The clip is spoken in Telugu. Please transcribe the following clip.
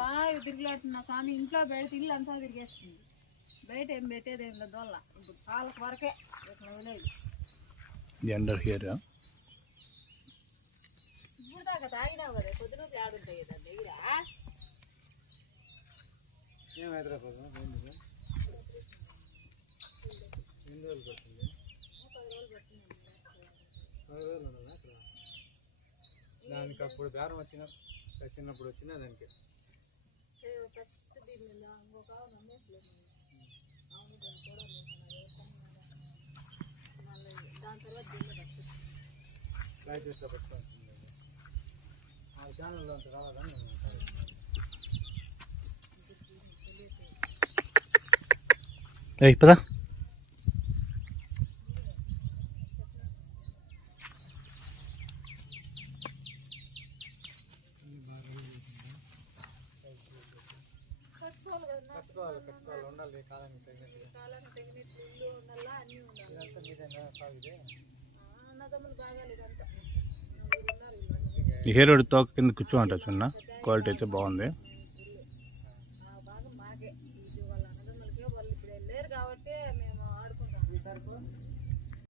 బాగా తిరిగిలాడుతున్నా స్వామి. ఇంట్లో పెడితే ఇల్లు అంతా తిరిగేస్తుంది. బయట ఏం పెట్టేది ఏం లేదు. వల్ల ఇప్పుడు కాళ్ళకు వరకే వదిలేదు. ఇప్పుడు దాకా తాగినావు కదా, పొద్దున ఆడుంటాయి కదా దగ్గర. దానికి అప్పుడు బేరం వచ్చిన చిన్నప్పుడు వచ్చిన దానికి ఫస్ట్ దీని ఇంకొక నమ్మేసలేదు. అవును దాని కూడా దాని తర్వాత ఫ్లైట్ పెట్టుకోవాల్సింది. ఆ ఛానల్లో అంత కావాలని పదా కట్టుకోవాలి ఉండాలి. కాలానికి తగినట్లు ఇల్లు ఉండాలా, అన్నీ ఉండాలి. ఇదంతా మీదేనా కాదు. అన్నదమ్ములు బాగాలి ఇదంతా. ఈ హేరోడ్ తోక కింద కూర్చోమంట చిన్న క్వాలిటీ అయితే బాగుంది.